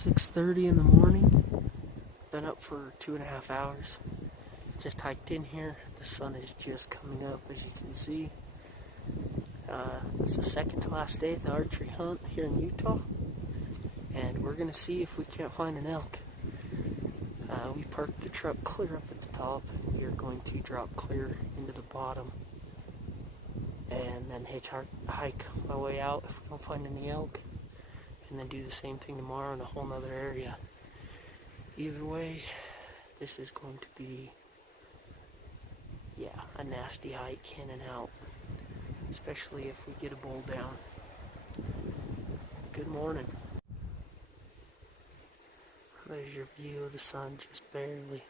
6:30 in the morning. Been up for 2.5 hours. Just hiked in here. The sun is just coming up, as you can see. It's the second to last day of the archery hunt here in Utah, and we're gonna see if we can't find an elk. We parked the truck clear up at the top, and we are going to drop clear into the bottom and then hike my way out if we don't find any elk, and then do the same thing tomorrow in a whole nother area. Either way, this is going to be, a nasty hike in and out, especially if we get a bull down. Good morning. There's your view of the sun just barely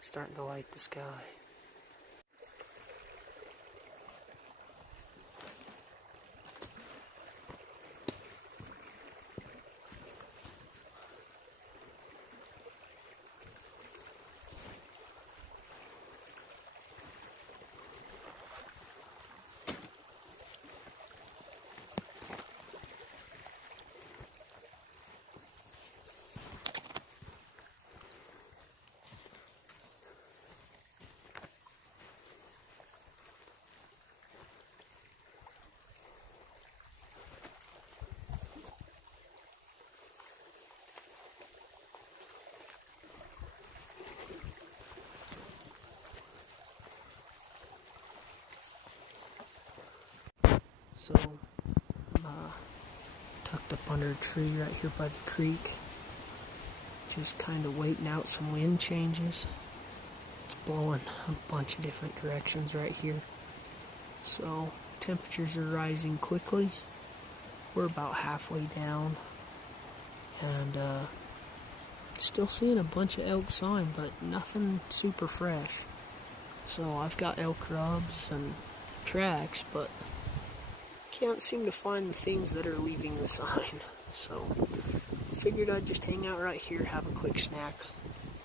starting to light the sky. So, I'm tucked up under a tree right here by the creek, just kind of waiting out some wind changes. It's blowing a bunch of different directions right here, so temperatures are rising quickly. We're about halfway down, and still seeing a bunch of elk sign, but nothing super fresh. So I've got elk rubs and tracks, but can't seem to find the things that are leaving the sign. So figured I'd just hang out right here, have a quick snack,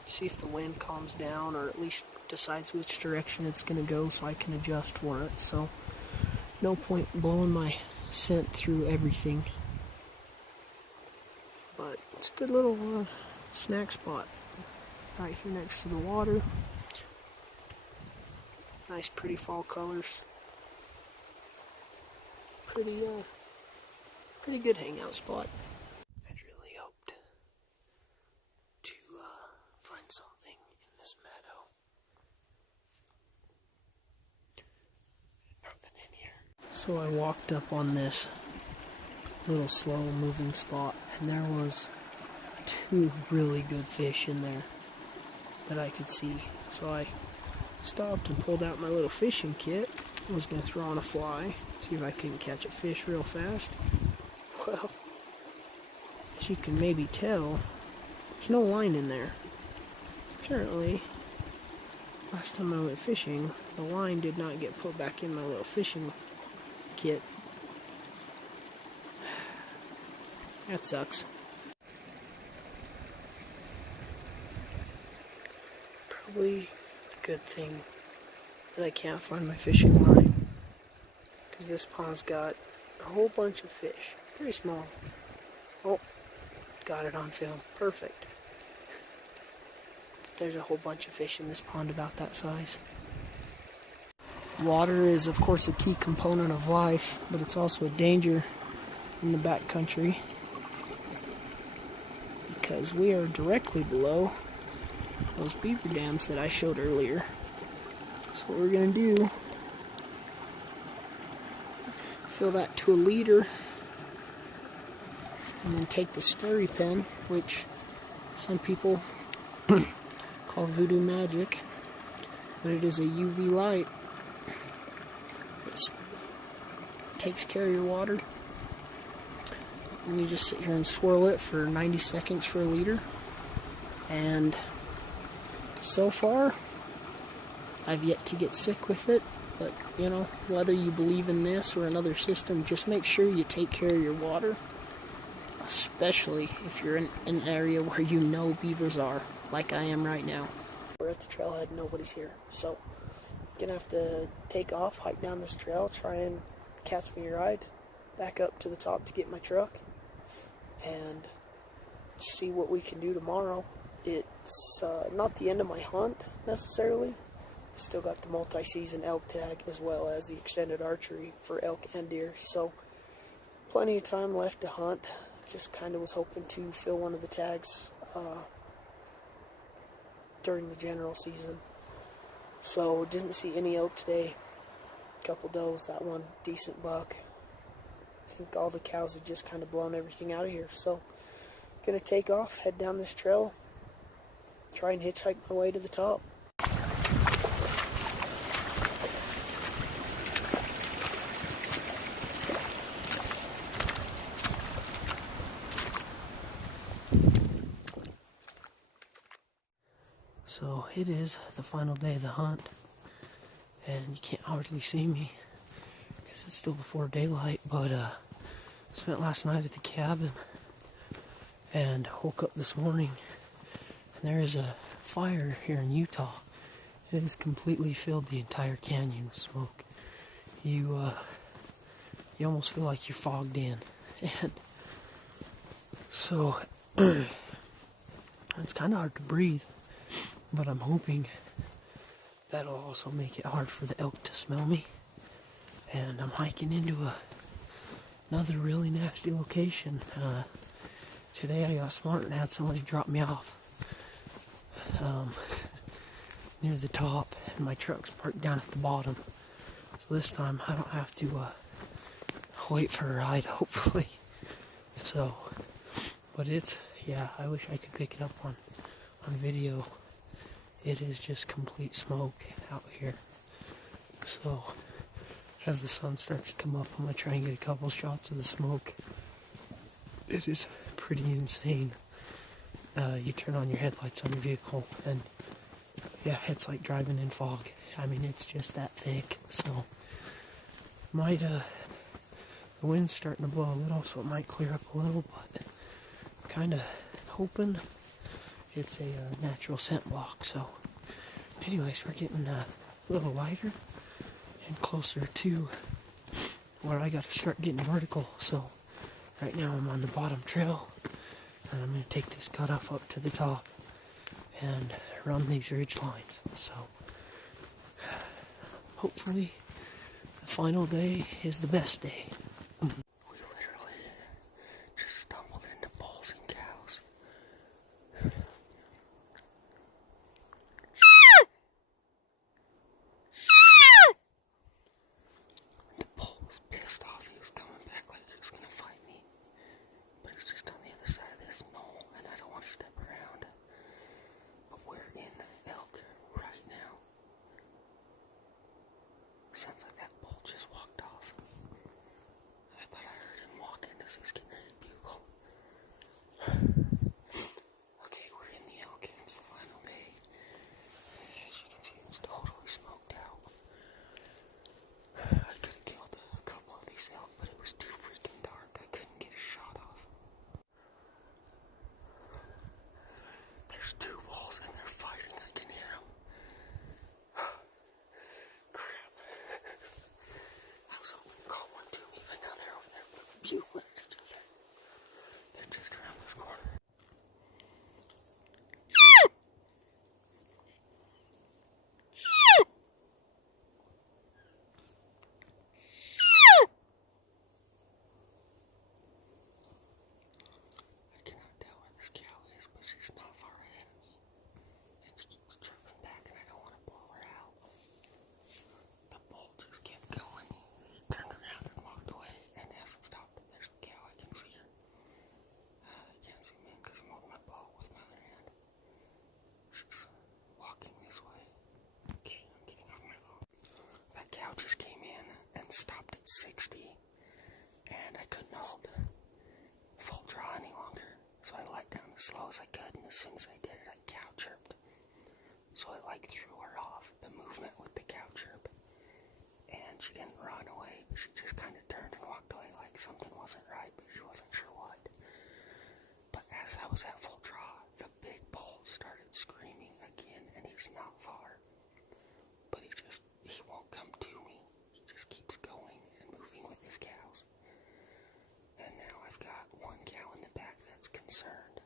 see if the wind calms down, or at least decides which direction it's going to go so I can adjust for it. So no point blowing my scent through everything, but it's a good little snack spot right here next to the water. Nice pretty fall colors. Pretty good hangout spot. I'd really hoped to find something in this meadow. Nothing in here. So I walked up on this little slow moving spot, and there was 2 really good fish in there that I could see. So I stopped and pulled out my little fishing kit. I was going to throw on a fly, see if I couldn't catch a fish real fast. Well, as you can maybe tell, there's no line in there. Apparently, last time I went fishing, the line did not get put back in my little fishing kit. That sucks. Probably a good thing that I can't find my fishing line, because this pond's got a whole bunch of fish. Pretty small. Oh, got it on film. Perfect. There's a whole bunch of fish in this pond about that size. Water is, of course, a key component of life, but it's also a danger in the backcountry, because we are directly below those beaver dams that I showed earlier. So what we're going to do, fill that to a liter, and then take the steri pen, which some people call voodoo magic, but it is a UV light that takes care of your water. And you just sit here and swirl it for 90 seconds for a liter. And so far, I've yet to get sick with it, but whether you believe in this or another system, just make sure you take care of your water, especially if you're in an area where you know beavers are, like I am right now. We're at the trailhead, nobody's here, so gonna have to take off, hike down this trail, try and catch me a ride back up to the top to get my truck, and see what we can do tomorrow. It's not the end of my hunt necessarily. Still got the multi-season elk tag as well as the extended archery for elk and deer. So plenty of time left to hunt. Just kind of was hoping to fill one of the tags during the general season. So didn't see any elk today. A couple does, that one decent buck. I think all the cows had just kind of blown everything out of here. So gonna take off, head down this trail, try and hitchhike my way to the top. So it is the final day of the hunt, and you can't hardly see me because it's still before daylight, but spent last night at the cabin and woke up this morning, and there is a fire here in Utah. It has completely filled the entire canyon with smoke. You almost feel like you're fogged in, and so it's kind of hard to breathe. But I'm hoping that'll also make it hard for the elk to smell me. And I'm hiking into another really nasty location. Today I got smart and had somebody drop me off near the top, and my truck's parked down at the bottom. So this time I don't have to wait for a ride, hopefully. So, but I wish I could pick it up on video. It is just complete smoke out here. So, as the sun starts to come up, I'm going to try and get a couple shots of the smoke. It is pretty insane. You turn on your headlights on your vehicle, and yeah, it's like driving in fog. I mean, it's just that thick. So, the wind's starting to blow a little, so it might clear up a little, but kind of hoping it's a natural scent block. So anyways, we're getting a little lighter and closer to where I got to start getting vertical. So right now I'm on the bottom trail, and I'm going to take this cutoff up to the top and run these ridge lines. So hopefully the final day is the best day. We literally just stumbled into bulls and cows. Sounds like that bull just walked off. I thought I heard him walk in as he was getting ready to bugle. Okay, we're in the elk. It's the final day. As you can see, it's totally smoked out. I could have killed a couple of these elk, but it was too freaking dark. I couldn't get a shot off. There's two bulls and they're fighting. I can hear them. Bugling at each other. They're just around this corner. I cannot tell where this cow is, but she's not far ahead of me. And she keeps chirping back, and I don't want to blow her out. The bull just kept going. He turned around and walked away and hasn't stopped. There's the cow. I can see her. I can't zoom in because I'm holding my bow with my other hand. She's walking this way. Okay, I'm getting off my bow. That cow just came in and stopped at 60, and I couldn't hold full draw any longer. So I let down as slow as I could, and as soon as I did it, that cow chirped. So I threw her off the movement with the cow chirp. And she didn't run away. She just kind of turned and walked away like something wasn't right, but she wasn't sure what. But as I was at full draw, the big bull started screaming again, and he's not far. But he won't come to me. He just keeps going and moving with his cows. And now I've got one cow in the back that's concerned.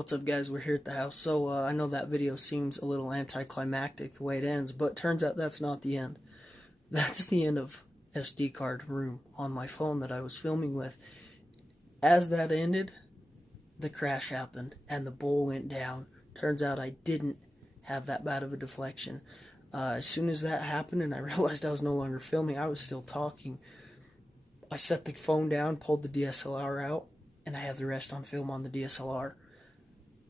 What's up, guys? We're here at the house. So I know that video seems a little anticlimactic the way it ends, but turns out that's not the end. That's the end of SD card room on my phone that I was filming with. As that ended, the crash happened and the bowl went down. Turns out I didn't have that bad of a deflection. As soon as that happened and I realized I was no longer filming, I was still talking. I set the phone down, pulled the DSLR out, and I have the rest on film on the DSLR.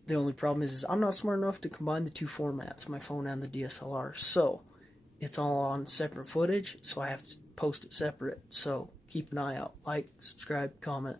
The only problem is I'm not smart enough to combine the two formats, my phone and the DSLR. So it's all on separate footage, so I have to post it separate. So keep an eye out. Like, subscribe, comment.